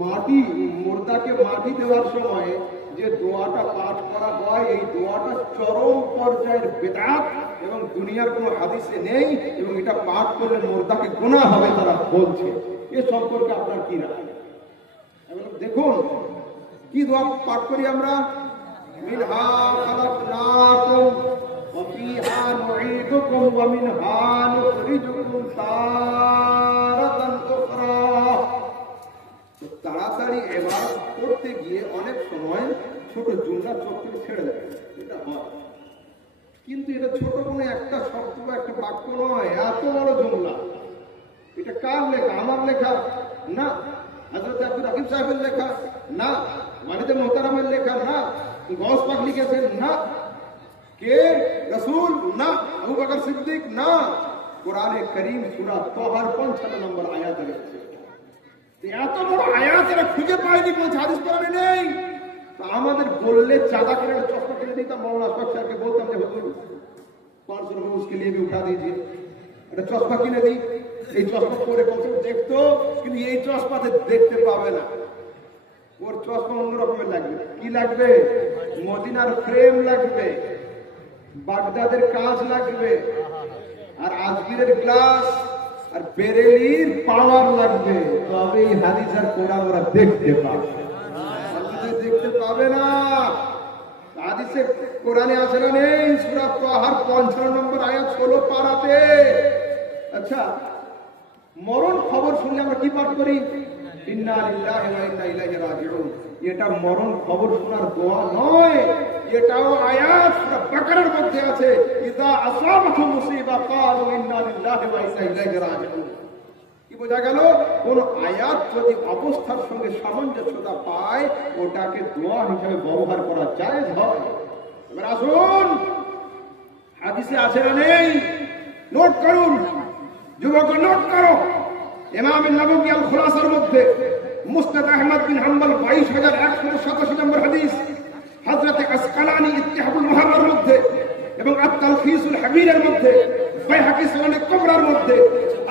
মাটি মুর্দাকে মাটি দেওয়ার সময় যে দোয়াটা পাঠ করা হয়, এই দোয়াটা চরম পর্যায়ের বেদাত এবং দুনিয়ার কোনো হাদিসে নেই, এবং এটা পাঠ করলে মুর্দাকে গুনাহ হবে তারা বলছে। এ সম্পর্কে আপনার কি রায়? দেখুন কি দোয়া পাঠ করি আমরা, মিনহা খালাকনাকুম ওয়া ফিহা নুঈদুকুম ওয়া মিনহা নুখরিজুকুম তারাতান উখরা। তাড়াতাড়ি ইবাদত করতে গিয়ে অনেক সময় ছোট জুমলা চোখ থেকে ছেড়ে যায়, এটা হয়। কিন্তু এটা ছোট কোনো একটা শব্দ বা একটা বাক্য নয়, এত বড় জুমলা। এটা কার লেখা? আমার লেখা না, হযরত আব্দুল রাকিব সাহেবের লেখা না, ওয়ালিদে মুহতারামের লেখা না, গৌস পাক লিখেছেন না, কে রাসূল না, আবু বকর সিদ্দিক না, কোরআনে কারীম সূরা তাহার 55 নম্বর আয়াতে রয়েছে। এত বড় আয়াত এরা খুঁজে পায়নি, বলছে হাদিস কোরআনে নেই। তো আমাদের বললে চাঁদা করে চশমা কিনে দিতাম, মৌলানা আশফাক সাহেবকে বলতাম যে হুজুর 500 रुपये उसके लिए भी उठा दीजिए, একটা চশমা কিনে দিই। এই চশমা পরে কত দেখতো, কিন্তু এই চশমাতে দেখতে পাবে না, ওর চশমা অন্য রকমের লাগবে। কি লাগবে? মদিনার ফ্রেম লাগবে, বাগদাদের কাঁচ লাগবে, আর আজমিরের গ্লাস আর বেরেলির পাওয়ার লাগবে, তবে এই হাদিস আর কোরআন ওরা দেখতে পাবে, দেখতে পাবে না। হাদিসে কোরআনে আছে না নেই? সূরা তাহার 55 নম্বর আয়াত 16 পারাতে। আচ্ছা, মরণ খবর শুনলে আমরা কি পাঠ করি? ইন্না লিল্লাহি ওয়া ইন্না ইলাইহি রাজিউন। এটা মরণ খবর শোনার দোয়া নয়, এটাও আয়াত সূরা বাকারার মধ্যে আছে, ইযা আসাবাতুম মুসিবা ক্বালু ইন্না লিল্লাহি ওয়া ইন্না ইলাইহি রাজিউন। কি বোঝা গেল? কোন আয়াত যদি অবস্থার সঙ্গে সামঞ্জস্যতা পায়, ওটাকে দোয়া হিসেবে ব্যবহার করা জায়েজ হয়। এবার আসুন, হাদিসে আছে না নেই? নোট করুন যুবক, নোট করো। ইমাম নববী আল খুলাসার মধ্যে মুসনাদ আহমদ বিন হাম্বল 22187 নম্বর হাদিস, হযরত আসকালানী ইত্তিহাবুল মুহাররার মধ্যে এবং আত-তালখিসুল হাবীরের মধ্যে, বাইহাকী সুনানে কুবরার মধ্যে,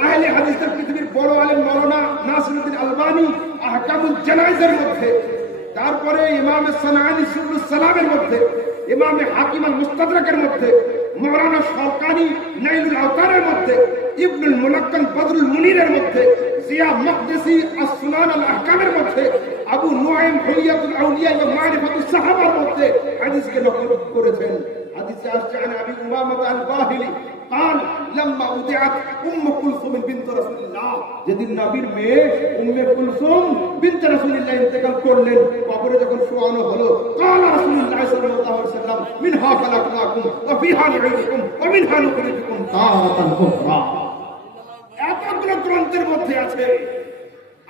আহলে হাদিসের পৃথিবীর বড় আলেম মাওলানা নাসিরউদ্দিন আলবানী আহকামুল জানাইজের মধ্যে, তারপরে ইমাম সানাআনী সুবুলুস সালামের মধ্যে, ইমাম হাকিম আল মুস্তাদরাকের মধ্যে, মাওলানা শওকানী নাইলুল আওতারের মধ্যে, ইবনুল মুলাক্কাল বদরুল মুনিরের মধ্যে, জিয়া মাকদিসি আস-সুনান আল আহকামের মধ্যে, আবু নুআইম হুলিয়াতুল আউলিয়া ওয়া মারিফাতুস সাহাবার মধ্যে হাদিসকে নকল করেছেন। হাদিসে আসছে আন আবি উমামা আল বাহিলি قال لما وضعت ام كلثوم بنت رسول الله, যেদিন নবীর মেয়ে উম্মে কুলসুম বিনতে রাসূলুল্লাহ ইন্তেকাল করলেন, কবরে যখন শোয়ানো হলো, قال রাসূলুল্লাহ সাল্লাল্লাহু আলাইহি ওয়াসাল্লাম মিনহা খালাকনাকুম ওয়া ফিহা নুঈদুকুম ওয়া মিনহা নুখরিজুকুম তারাতান উখরা। এতগুলো গ্রন্থের মধ্যে আছে,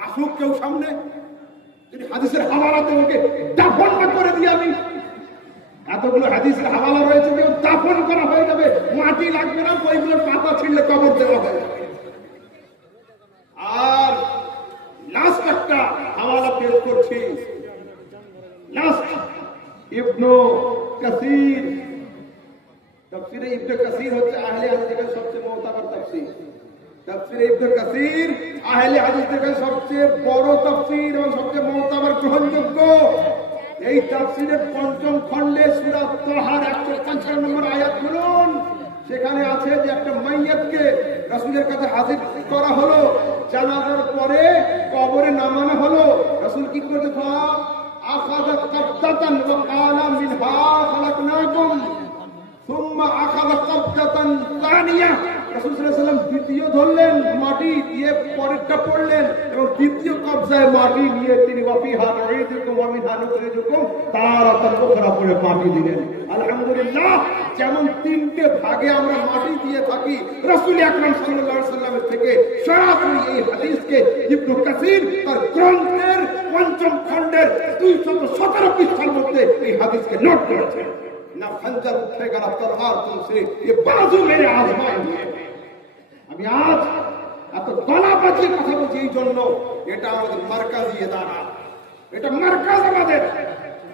আসুক কেউ সামনে, যদি হাদিসের হাওয়ালাতে ওকে দাফন না করে দিই আমি, এতগুলো হাদিসের হাওয়ালা রয়েছে, কেউ দাফন করা হয়ে যাবে, মাটি লাগবে না, ওইগুলোর পাতা ছিঁড়লে কবর দেওয়া হয়ে যাবে। আর লাস্ট একটা হাওয়ালা পেশ করছি, লাস্ট ইবনে কাসির। তাফসীরে ইবনে কাসির হচ্ছে আহলে হাদিসের সবচেয়ে মুতাবার তাফসীর। তাফসীরে ইবনে কাসির আহলে হাদিসের সবচেয়ে বড় তাফসীর এবং সবচেয়ে মুতাবার গ্রহণযোগ্য। এই তাফসীরের 5ম খণ্ডে সূরা তাহার 155 নম্বর আয়াত খুলুন, সেখানে আছে যে একটা মাইয়াতকে রাসূলের কাছে হাজির করা হলো, জানাজার পরে কবরে নামানো হলো। রাসূল কি করতে? আখাযা কাবদাতান ওয়া ক্বালা মিনহা খালাকনাকুম সুম্মা আখাযা কাবদাতান তানিয়া। রাসূল সাল্লাল্লাহু আলাইহি ওয়াসাল্লাম দ্বিতীয় ধরলেন, মাটি দিয়ে পরেরটা পড়লেন এবং দ্বিতীয় কবজায় মাটি নিয়ে তিনি ওয়া ফিহা নুঈদুকুম ওয়া মিনহা নুখরিজুকুম তারাতান উখরা পড়ে মাটি দিলেন। আলহামদুলিল্লাহ, যেমন 3টে ভাগে আমরা মাটি দিয়ে থাকি, রাসূল আকরাম সাল্লাল্লাহু আলাইহি ওয়াসাল্লামের থেকে সরাসরি এই হাদিসকে ইবনে কাসির তার গ্রন্থের 5ম খণ্ডের 217 পৃষ্ঠার মধ্যে এই হাদিসকে নোট করেছেন। না খঞ্জর উঠেগা না তরবার তুমসে, ये बाजू मेरे आजमाए हुए। আমি আজ এত গলা বাজিয়ে কথা বলছি এই জন্য, এটা আমাদের মার্কাজি ইদারা, এটা মার্কাজ আমাদের।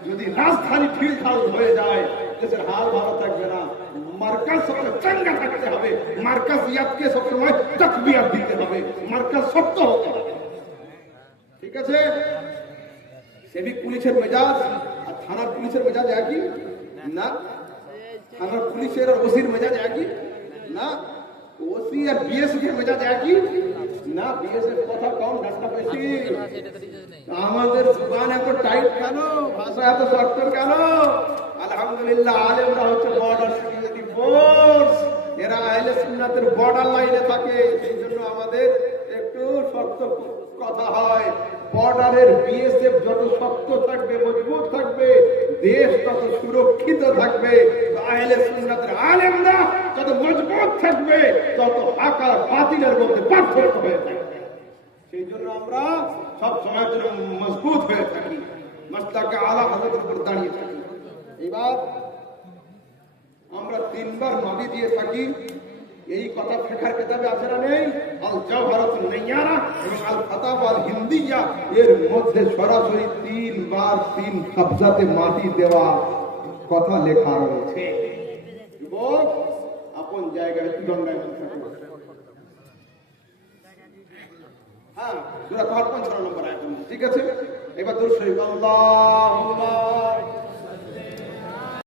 যদি রাজধানী ঢিলঢাল হয়ে যায়, দেশের হাল ভালো থাকবে না। মার্কাজ সবসময় চাঙ্গা থাকতে হবে, মার্কাজিয়াতকে সবসময় তাকবিয়াত দিতে হবে, মার্কাজ শক্ত হতে হবে। ঠিক আছে? সিভিক পুলিশের মেজাজ আর থানার পুলিশের মেজাজ একই না। থানার পুলিশের আর ওসির মেজাজ একই না। ওসি আর বিএসএফ এর মেজাজ একই না। বিএসএফ কথা কম, ডাক্তার বেশি। আমাদের জুবান এত টাইট কেন, ভাষা এত শক্ত কেন? আলহামদুলিল্লাহ, আলেমরা হচ্ছে বর্ডার সিকিউরিটি ফোর্স। এরা আহলে সুন্নাতের বর্ডার লাইনে থাকে, সেই জন্য আমাদের একটু শক্ত কথা হয়। বর্ডারের বিএসএফ যত শক্ত থাকবে, মজবুত থাকবে, দেশ তত সুরক্ষিত থাকবে। আহলে সুন্নাতের আলেমরা যত মজবুত থাকবে, তত হাক আর বাতিলের মধ্যে পার্থক্য হয়ে থাকবে। সেই জন্য আমরা সব সময়ের জন্য মজবুত হয়ে থাকি, মাসলাকে আলা হযরতের উপর দাঁড়িয়ে থাকি। এবার আমরা 3 বার নবী দিয়ে থাকি। এই কথা ফিকহের কিতাবে আছে না নেই? আল জাওহারাতুন নাইয়ারা এবং আল ফাতাওয়া আল হিন্দিয়া, এর মধ্যে সরাসরি 3 বার 3 কবজাতে মাটি দেওয়া কথা লেখা রয়েছে। যুবক, আপন জায়গায় তিরঙ্গায় থাকো। হ্যাঁ, সূরা তাহর 55 নম্বর আয়াত। ঠিক আছে, এবার দরুদ শরীফ। আল্লাহুম্মা